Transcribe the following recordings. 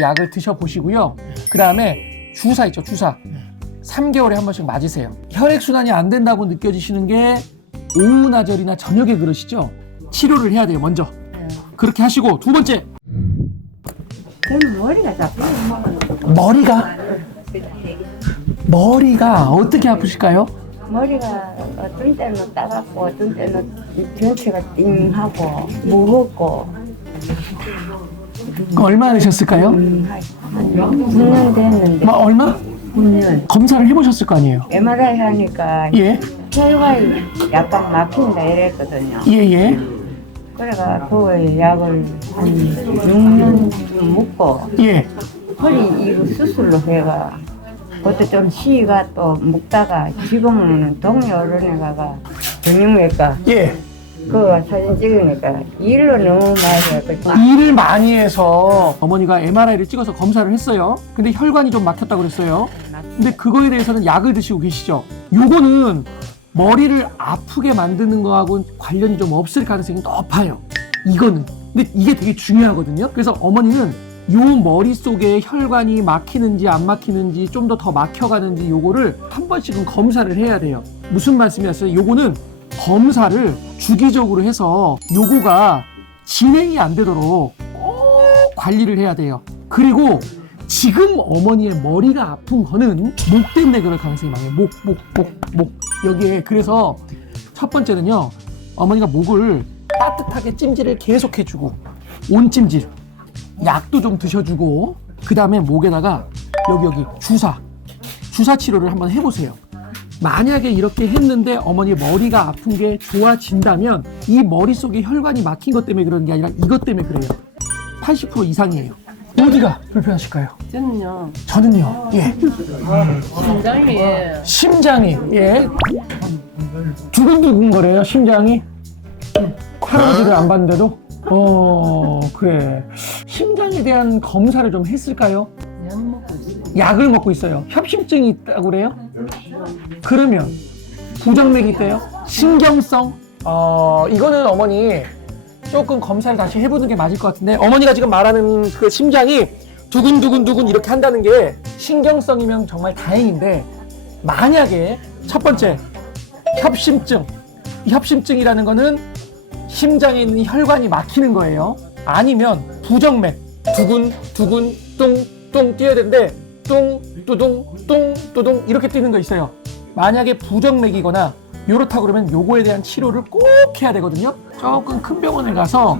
약을 드셔보시고요. 그 다음에 주사 있죠, 주사. 3개월에 한 번씩 맞으세요. 혈액순환이 안 된다고 느껴지시는 게 오후나절이나 저녁에 그러시죠? 치료를 해야 돼요, 먼저. 그렇게 하시고, 두 번째. 저는 머리가 잡혀요. 머리가 어떻게 아프실까요? 머리가 어떤 때는 따갑고 어떤 때는 전체가 띵하고 무겁고 얼마나 되셨을까요? 한 9년 됐는데 얼마? 9년 검사를 해보셨을 거 아니에요? MRI 하니까 예, 혈관이 약간 막힌다 이랬거든요. 예. 그래가 그 약을 한 6년 먹고 예. 허리 이거 수술로 해가 그것도 좀 시가 또 먹다가 지금은 동네 어른애가 정형외과 예. 그 사진 찍으니까 일로 너무 많이 해서 일을 많이 해서 어머니가 MRI를 찍어서 검사를 했어요. 근데 혈관이 좀 막혔다고 그랬어요. 근데 그거에 대해서는 약을 드시고 계시죠. 요거는 머리를 아프게 만드는 거하고는 관련이 좀 없을 가능성이 높아요. 이거는. 근데 이게 되게 중요하거든요. 그래서 어머니는 요 머릿속에 혈관이 막히는지 안 막히는지 좀 더 막혀가는지 요거를 한 번씩은 검사를 해야 돼요. 무슨 말씀이었어요? 요거는 검사를 주기적으로 해서 요거가 진행이 안 되도록 꼭 관리를 해야 돼요. 그리고 지금 어머니의 머리가 아픈 거는 목 때문에 그럴 가능성이 많아요. 목. 여기에. 그래서 첫 번째는요, 어머니가 목을 따뜻하게 찜질을 계속 해주고, 온찜질. 약도 좀 드셔주고, 그 다음에 목에다가 여기 주사 치료를 한번 해보세요. 만약에 이렇게 했는데 어머니 머리가 아픈 게 좋아진다면 이 머릿속에 혈관이 막힌 것 때문에 그런 게 아니라 이것 때문에 그래요. 80% 이상이에요. 어디가 불편하실까요? 저는요, 예. 심장이, 예. 두근두근 거려요, 심장이. 할아버지를 안 봤는데도? 그래. 심장에 대한 검사를 좀 했을까요? 약을 먹고 있어요. 협심증이 있다고 그래요? 그러면 부정맥이 있대요? 신경성? 이거는 어머니 조금 검사를 다시 해보는 게 맞을 것 같은데, 어머니가 지금 말하는 그 심장이 두근두근 이렇게 한다는 게 신경성이면 정말 다행인데, 만약에 첫 번째 협심증, 협심증이라는 거는 심장에 있는 혈관이 막히는 거예요. 아니면 부정맥, 두근 뚱 뛰어야 되는데 뚱 뚜둥 이렇게 뛰는 거 있어요. 만약에 부정맥이거나 요렇다고 그러면 요거에 대한 치료를 꼭 해야 되거든요. 조금 큰 병원에 가서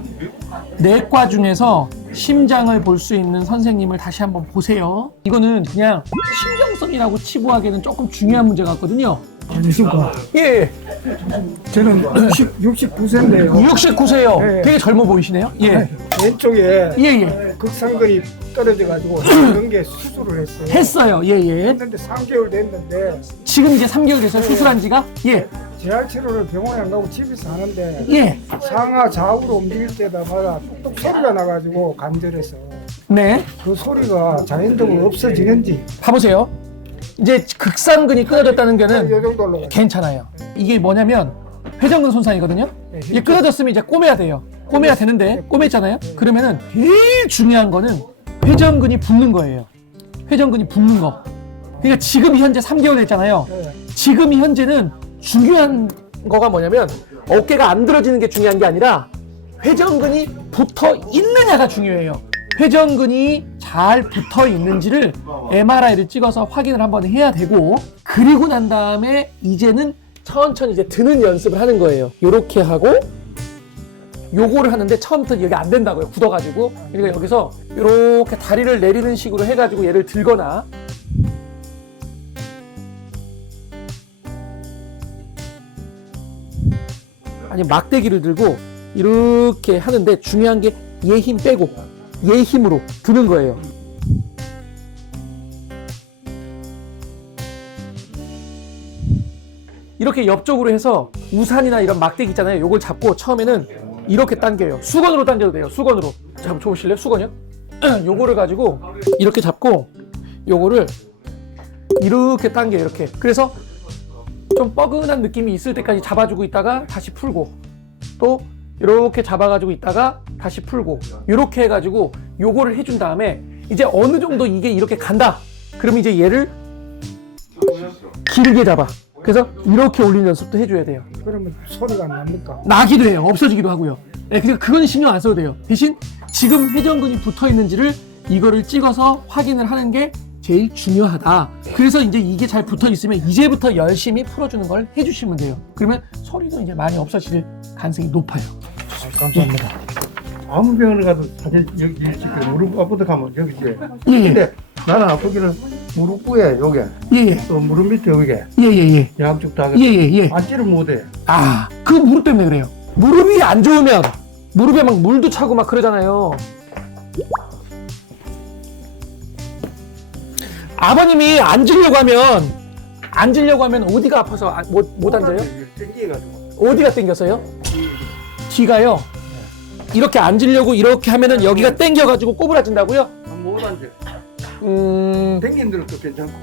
내과 중에서 심장을 볼 수 있는 선생님을 다시 한번 보세요. 이거는 그냥 신경성이라고 치부하기에는 조금 중요한 문제 같거든요. 안녕하십니까. 예. 제가 69세인데요. 69세요. 네. 되게 젊어 보이시네요. 예. 왼쪽에 예. 극상근이 떨어져가지고 이런 게 수술을 했어요. 했어요. 예. 했는데 3개월 됐는데 지금 이제 3개월 됐어요. 수술한 지가? 예. 재활 치료를 병원에 안 가고 집에서 하는데 예. 상하 좌우로 움직일 때마다 뚝뚝 소리가 나가지고 간절해서 네. 그 소리가 자연적으로 없어지는지 봐보세요. 이제 극상근이 끊어졌다는 이 게는 정도로 괜찮아요. 이게 뭐냐면 회전근 손상이거든요. 이게 끊어졌으면 이제 꼬매야 돼요. 꼬매야 되는데 꼬맸잖아요. 그러면은 제일 중요한 거는 회전근이 붙는 거예요. 회전근이 붙는 거. 그러니까 지금 현재 3개월 됐잖아요. 지금 현재는 중요한 거가 뭐냐면 어깨가 안 들어지는 게 중요한 게 아니라 회전근이 붙어 있느냐가 중요해요. 회전근이 잘 붙어 있는지를 MRI를 찍어서 확인을 한번 해야 되고, 그리고 난 다음에 이제는 천천히 이제 드는 연습을 하는 거예요. 요렇게 하고 요거를 하는데 처음부터 여기 안 된다고요. 굳어가지고. 그러니까 여기서 요렇게 다리를 내리는 식으로 해가지고 얘를 들거나, 아니 막대기를 들고 이렇게 하는데 중요한 게 얘 힘 빼고 얘 힘으로 드는 거예요. 이렇게 옆쪽으로 해서 우산이나 이런 막대기 있잖아요. 요걸 잡고 처음에는 이렇게 당겨요. 수건으로 당겨도 돼요. 수건으로. 자, 줘보실래요? 수건이요? 요거를 가지고 이렇게 잡고 요거를 이렇게 당겨요. 이렇게. 그래서 좀 뻐근한 느낌이 있을 때까지 잡아주고 있다가 다시 풀고, 또 이렇게 잡아가지고 있다가 다시 풀고, 이렇게 해가지고 요거를 해준 다음에 이제 어느 정도 이게 이렇게 간다. 그러면 이제 얘를 길게 잡아. 그래서 이렇게 올리는 연습도 해줘야 돼요. 그러면 소리가 안 납니까? 나기도 해요. 없어지기도 하고요. 네, 그러니까 그건 신경 안 써도 돼요. 대신 지금 회전근이 붙어 있는지를 이거를 찍어서 확인을 하는 게 제일 중요하다. 그래서 이제 이게 잘 붙어 있으면 이제부터 열심히 풀어주는 걸 해주시면 돼요. 그러면 소리도 이제 많이 없어질 가능성이 높아요. 감사합니다. 아무 병원에 가도 사실 여기 지금 무릎 아프다 하면 여기지. 예, 예. 근데 나는 아프기는 무릎 위에 요게 예, 예. 또 무릎 밑에 요게 예, 예, 예. 양쪽 다 예, 예, 예. 앉지를 못해. 아, 그 무릎 때문에 그래요. 무릎이 안 좋으면 무릎에 막 물도 차고 막 그러잖아요. 아버님이 앉으려고 하면 어디가 아파서 못 앉아요? 땡기가지고. 어디가 땡겼어요? 뒤가요? 이렇게 앉으려고 이렇게 하면은 여기가 땡겨가지고 꼬부라진다고요? 못 앉아. 땡기는 대로 또 괜찮고.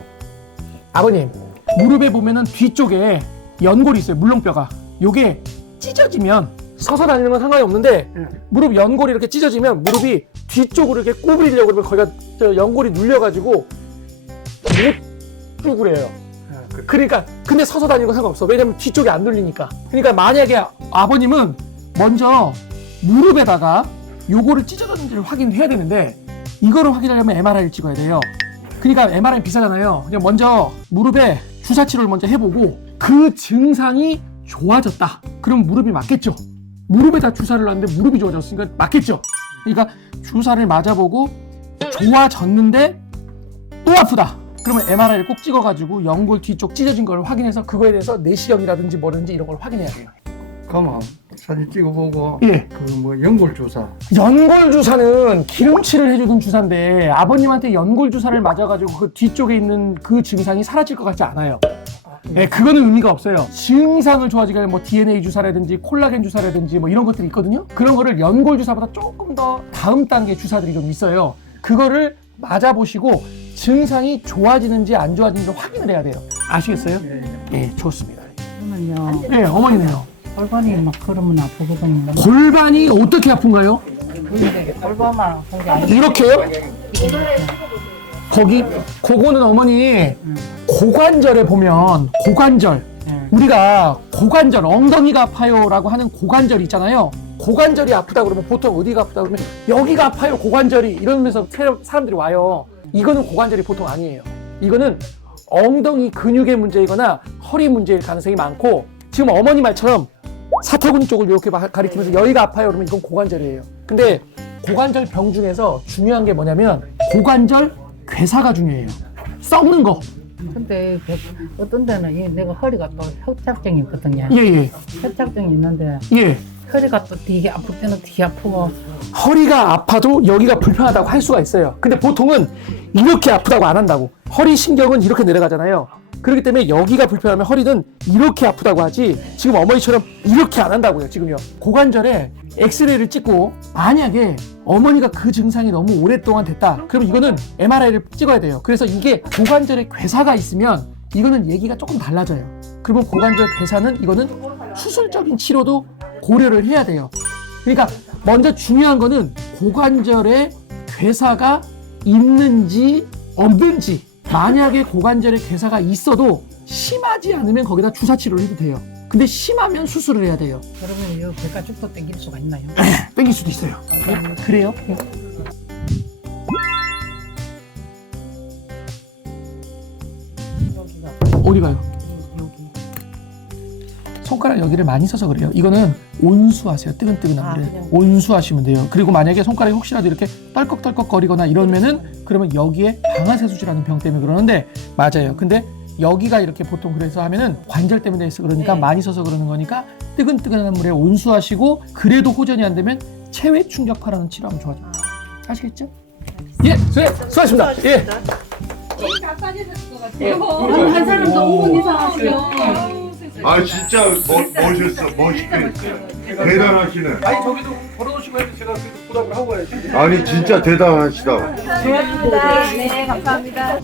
아버님, 무릎에 보면은 뒤쪽에 연골이 있어요. 물렁뼈가. 요게 찢어지면 서서 다니는 건 상관이 없는데 무릎 연골이 이렇게 찢어지면 무릎이 뒤쪽으로 이렇게 꼬부리려고 그러면 거기가 저 연골이 눌려가지고 못 구부려요. 그러니까 근데 서서 다니는 건 상관없어. 왜냐면 뒤쪽이 안 눌리니까. 그러니까 만약에 아버님은 먼저 무릎에다가 요거를 찢어졌는지를 확인해야 되는데 이거를 확인하려면 MRI를 찍어야 돼요. 그러니까 MRI 비싸잖아요. 그냥 먼저 무릎에 주사 치료를 먼저 해보고 그 증상이 좋아졌다. 그럼 무릎이 맞겠죠. 무릎에다 주사를 놨는데 무릎이 좋아졌으니까 맞겠죠. 그러니까 주사를 맞아보고 좋아졌는데 또 아프다. 그러면 MRI를 꼭 찍어가지고 연골 뒤쪽 찢어진 걸 확인해서 그거에 대해서 내시경이라든지 뭐든지 이런 걸 확인해야 돼요. 가만 사진 찍어보고 예. 그 뭐 연골 주사. 연골 주사는 기름칠을 해주는 주사인데 아버님한테 연골 주사를 맞아가지고 그 뒤쪽에 있는 그 증상이 사라질 것 같지 않아요. 네, 그거는 의미가 없어요. 증상을 좋아지게 하면 뭐 DNA 주사라든지 콜라겐 주사라든지 뭐 이런 것들이 있거든요. 그런 거를 연골 주사보다 조금 더 다음 단계 주사들이 좀 있어요. 그거를 맞아보시고 증상이 좋아지는지 안 좋아지는지 확인을 해야 돼요. 아시겠어요? 네, 좋습니다. 그러면요 네, 어머니는요? 골반이 막 그러면 아프거든요. 골반이 어떻게 아픈가요? 골반만 아픈 게 아니고 이렇게요? 거기 그거는 어머니 고관절에 보면 고관절 우리가 고관절 엉덩이가 아파요라고 하는 고관절 있잖아요. 고관절이 아프다 그러면 보통 어디가 아프다 그러면 여기가 아파요 고관절이 이러면서 사람들이 와요. 이거는 고관절이 보통 아니에요. 이거는 엉덩이 근육의 문제이거나 허리 문제일 가능성이 많고 지금 어머니 말처럼 사타구니 쪽을 이렇게 가리키면서 여기가 아파요 그러면 이건 고관절이에요. 근데 고관절 병 중에서 중요한 게 뭐냐면 고관절 괴사가 중요해요. 썩는 거. 근데 어떤 데는 내가 허리가 또 협착증이 있거든요. 예예. 협착증이 있는데 예. 허리가 또 되게 아플 때는 되게 아프고 허리가 아파도 여기가 불편하다고 할 수가 있어요. 근데 보통은 이렇게 아프다고 안 한다고. 허리 신경은 이렇게 내려가잖아요. 그렇기 때문에 여기가 불편하면 허리는 이렇게 아프다고 하지 지금 어머니처럼 이렇게 안 한다고요. 지금요. 고관절에 엑스레이를 찍고 만약에 어머니가 그 증상이 너무 오랫동안 됐다. 그럼 이거는 MRI를 찍어야 돼요. 그래서 이게 고관절에 괴사가 있으면 이거는 얘기가 조금 달라져요. 그러면 고관절 괴사는 이거는 수술적인 치료도 고려를 해야 돼요. 그러니까 먼저 중요한 거는 고관절에 괴사가 있는지 없는지. 만약에 고관절에 괴사가 있어도 심하지 않으면 거기다 주사 치료를 해도 돼요. 근데 심하면 수술을 해야 돼요. 그러면 이 배가죽도 땡길 수가 있나요? 땡길 수도 있어요. 그래요? 여기가 어디 가요? 여기 손가락 여기를 많이 써서 그래요. 이거는 온수하세요. 뜨근뜨근한 물에. 그냥. 온수하시면 돼요. 그리고 만약에 손가락이 혹시라도 이렇게 떨컥떨컥 거리거나 이러면은 그러면 여기에 방아쇠수지라는 병 때문에 그러는데 맞아요. 근데 여기가 이렇게 보통 그래서 하면은 관절 때문에 있어 그러니까 네. 많이 써서 그러는 거니까 뜨근뜨근한 물에 온수하시고 그래도 호전이 안 되면 체외 충격파라는 치료하면 좋아져요. 아시겠죠? 예, 수고하셨습니다. 예. 한 사람 더 5분 이상 하시면 아 진짜 멋있어 멋있게 대단하시네. 아니 저기도 걸어놓으시고 해도 제가 부담을 하고 가야지. 아니 진짜 대단하시다. 고맙습니다. 네, 감사합니다.